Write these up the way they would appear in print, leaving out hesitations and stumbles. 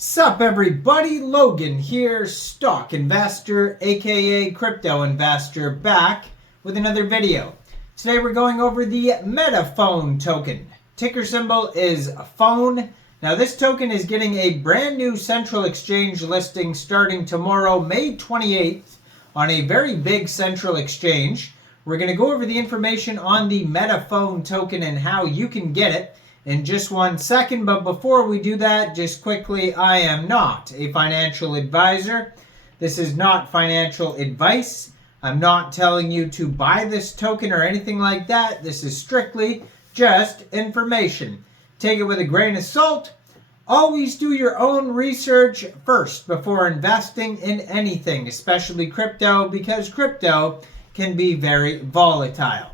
Sup everybody, Logan here, stock investor aka crypto investor, back with another video. Today we're going over the Metaphone token. Ticker symbol is phone. Now this token is getting a brand new central exchange listing starting tomorrow, May 28th, on a very big central exchange. We're going to go over the information on the Metaphone token and how you can get it in just 1 second. But before we do that, just quickly, I am not a financial advisor. This is not financial advice. I'm not telling you to buy this token or anything like that. This is strictly just information. Take it with a grain of salt. Always do your own research first before investing in anything, especially crypto, because crypto can be very volatile.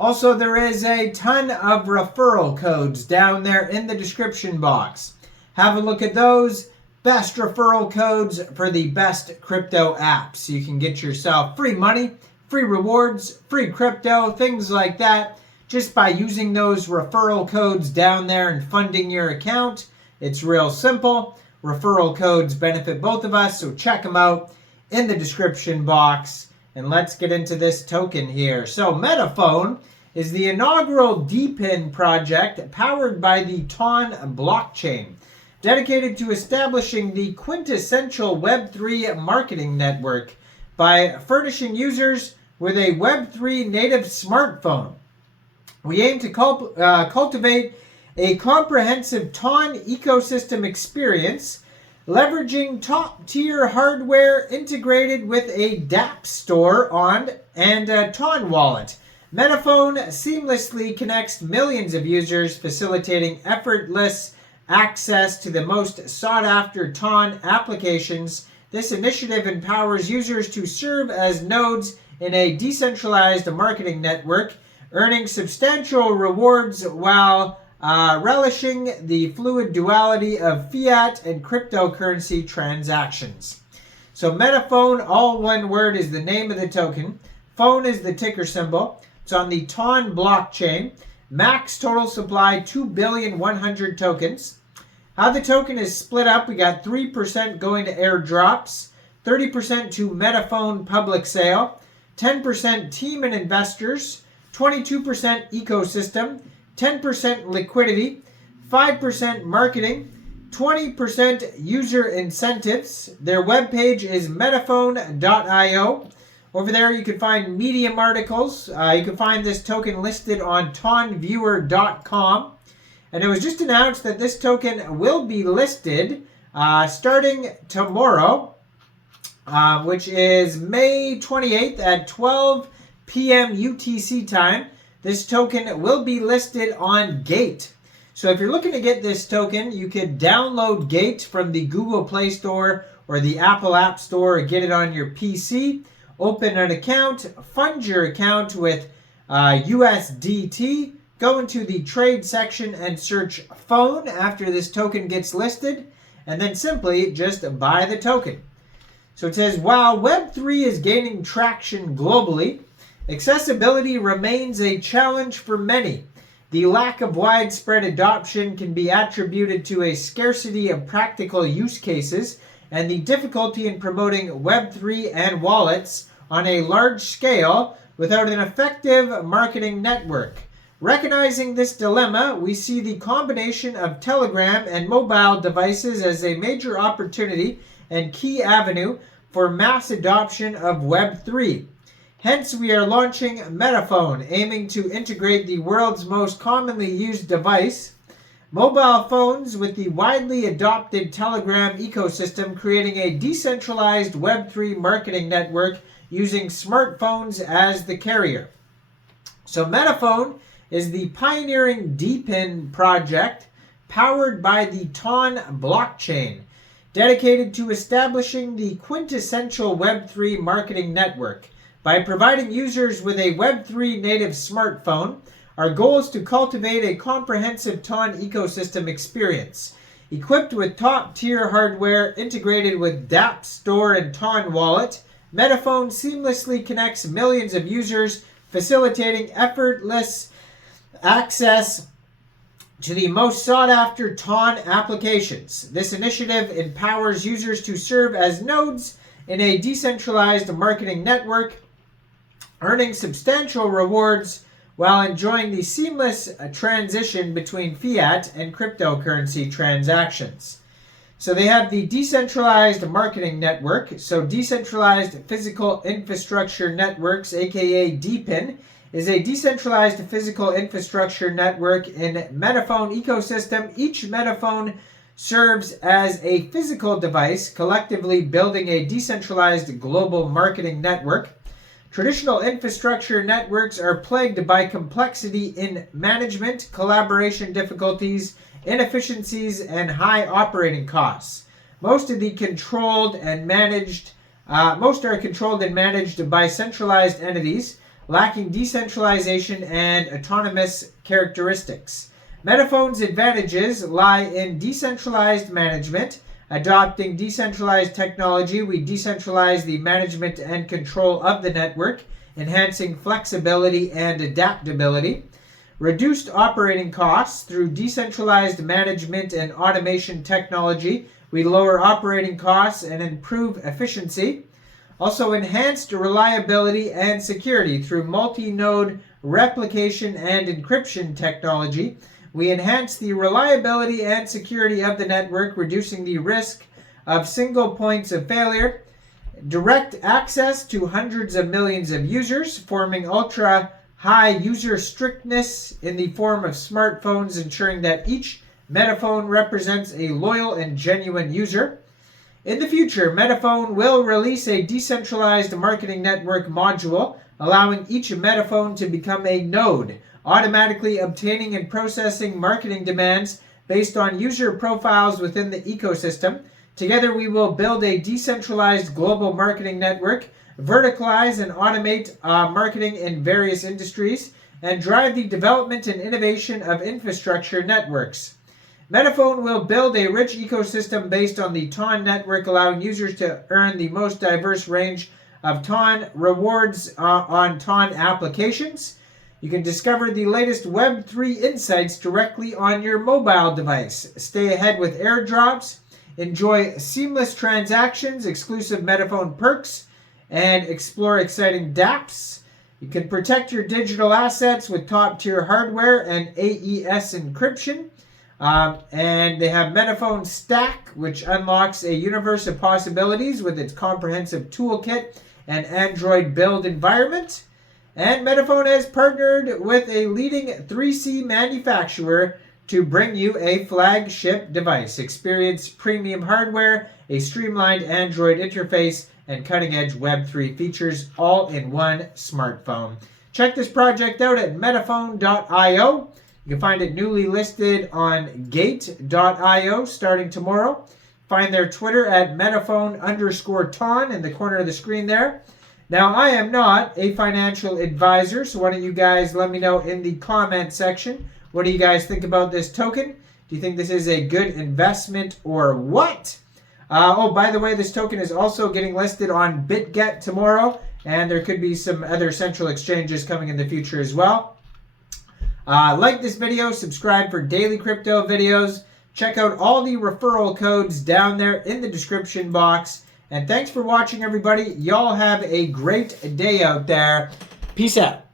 Also, there is a ton of referral codes down there in the description box. Have a look at those. Best referral codes for the best crypto apps. You can get yourself free money, free rewards, free crypto, things like that, just by using those referral codes down there and funding your account. It's real simple. Referral codes benefit both of us, so check them out in the description box. And let's get into this token here. So Metaphone is the inaugural DePIN project powered by the Ton blockchain, dedicated to establishing the quintessential Web3 marketing network by furnishing users with a Web3 native smartphone. We aim to cultivate a comprehensive Ton ecosystem experience, leveraging top-tier hardware integrated with a Dapps store and a Ton wallet. Metaphone seamlessly connects millions of users, facilitating effortless access to the most sought-after Ton applications. This initiative empowers users to serve as nodes in a decentralized marketing network, earning substantial rewards while relishing the fluid duality of fiat and cryptocurrency transactions. So Metaphone, all one word, is the name of the token. Phone is the ticker symbol. It's on the Ton blockchain. Max total supply 2,100,000,000 tokens. How the token is split up, we got 3% going to airdrops, 30% to Metaphone public sale, 10% team and investors, 22% ecosystem, 10% liquidity, 5% marketing, 20% user incentives. Their webpage is metaphone.io. Over there you can find Medium articles. You can find this token listed on Tonviewer.com. And it was just announced that this token will be listed starting tomorrow, which is May 28th at 12 p.m. UTC time. This token will be listed on Gate. So if you're looking to get this token, you could download Gate from the Google Play Store or the Apple App Store or get it on your PC. Open an account, fund your account with USDT, go into the trade section and search phone after this token gets listed, and then simply just buy the token. So it says, while Web3 is gaining traction globally, accessibility remains a challenge for many. The lack of widespread adoption can be attributed to a scarcity of practical use cases and the difficulty in promoting Web3 and wallets on a large scale without an effective marketing network. Recognizing this dilemma, we see the combination of Telegram and mobile devices as a major opportunity and key avenue for mass adoption of Web3. Hence, we are launching Metaphone, aiming to integrate the world's most commonly used device, mobile phones, with the widely adopted Telegram ecosystem, creating a decentralized Web3 marketing network using smartphones as the carrier. So Metaphone is the pioneering DePIN project powered by the Ton blockchain, dedicated to establishing the quintessential Web3 marketing network. By providing users with a Web3 native smartphone, our goal is to cultivate a comprehensive Ton ecosystem experience. Equipped with top-tier hardware integrated with Dapps store and Ton wallet, Metaphone seamlessly connects millions of users, facilitating effortless access to the most sought-after TON applications. This initiative empowers users to serve as nodes in a decentralized marketing network, earning substantial rewards while enjoying the seamless transition between fiat and cryptocurrency transactions. So they have the decentralized marketing network. So decentralized physical infrastructure networks, aka DPIN, is a decentralized physical infrastructure network in Metaphone ecosystem. Each Metaphone serves as a physical device, collectively building a decentralized global marketing network. Traditional infrastructure networks are plagued by complexity in management, collaboration difficulties, inefficiencies, and high operating costs. Most are controlled and managed by centralized entities, lacking decentralization and autonomous characteristics. Metaphone's advantages lie in decentralized management. Adopting decentralized technology, we decentralize the management and control of the network, enhancing flexibility and adaptability. Reduced operating costs through decentralized management and automation technology. We lower operating costs and improve efficiency. Also enhanced reliability and security through multi-node replication and encryption technology. We enhance the reliability and security of the network, reducing the risk of single points of failure. Direct access to hundreds of millions of users, forming ultra-high user strictness in the form of smartphones, ensuring that each Metaphone represents a loyal and genuine user. In the future, Metaphone will release a decentralized marketing network module, allowing each Metaphone to become a node, automatically obtaining and processing marketing demands based on user profiles within the ecosystem. Together, we will build a decentralized global marketing network, verticalize and automate marketing in various industries, and drive the development and innovation of infrastructure networks. Metaphone will build a rich ecosystem based on the TON network, allowing users to earn the most diverse range of TON rewards on TON applications. You can discover the latest Web3 insights directly on your mobile device. Stay ahead with airdrops, enjoy seamless transactions, exclusive Metaphone perks, and explore exciting Dapps. You can protect your digital assets with top-tier hardware and AES encryption. And they have Metaphone Stack, which unlocks a universe of possibilities with its comprehensive toolkit and Android build environment. And Metaphone has partnered with a leading 3C manufacturer to bring you a flagship device. Experience premium hardware, a streamlined Android interface, and cutting-edge Web3 features all in one smartphone. Check this project out at metaphone.io. You can find it newly listed on gate.io starting tomorrow. Find their Twitter at metaphone_ton in the corner of the screen there. Now, I am not a financial advisor, so why don't you guys let me know in the comment section. What do you guys think about this token? Do you think this is a good investment or what? Oh, by the way, this token is also getting listed on BitGet tomorrow, and there could be some other central exchanges coming in the future as well. Like this video, subscribe for daily crypto videos. Check out all the referral codes down there in the description box. And thanks for watching, everybody. Y'all have a great day out there. Peace out.